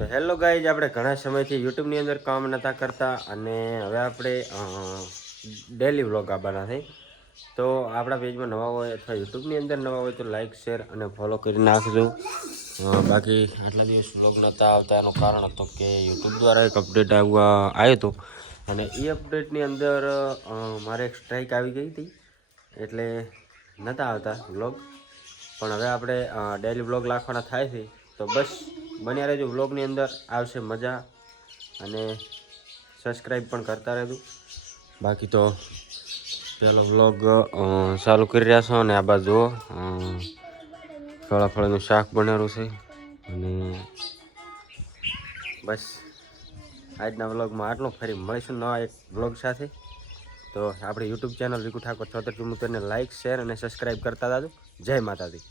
તો hello guys, આપણે ઘણા સમયથી યુટ્યુબની અંદર કામ નહોતા કરતા અને હવે આપણે ડેલી વ્લોગ આવવાના છે. તો આપણા પેજમાં નવા હોય અથવા યુટ્યુબની અંદર નવા હોય તો લાઇક શેર અને ફોલો કરી નાખજો. બાકી આટલા દિવસ વ્લોગ નહોતા આવતા એનું કારણ હતું કે યુટ્યુબ દ્વારા એક અપડેટ આવ્યો હતો અને એ અપડેટની અંદર મારે એક સ્ટ્રાઇક આવી ગઈ હતી એટલે નહોતા આવતા વ્લોગ. પણ હવે આપણે ડેલી વ્લોગ નાખવાના થાય છે તો બસ બન્યા રહેજો. વ્લોગની અંદર આવશે મજા અને સબસ્ક્રાઈબ પણ કરતા રહેજો. બાકી તો પહેલો વ્લોગ ચાલુ કરી રહ્યા છો અને આ બાજુ ફળાફળનું શાક બનેલું છે અને બસ આજના વ્લોગમાં આટલું. ફરી મળીશું નવા એક વ્લોગ સાથે. તો આપણે યુટ્યુબ ચેનલ વિકુ ઠાકોર 7474ને લાઇક શેર અને સબસ્ક્રાઈબ કરતા જાજો. જય માતાજી.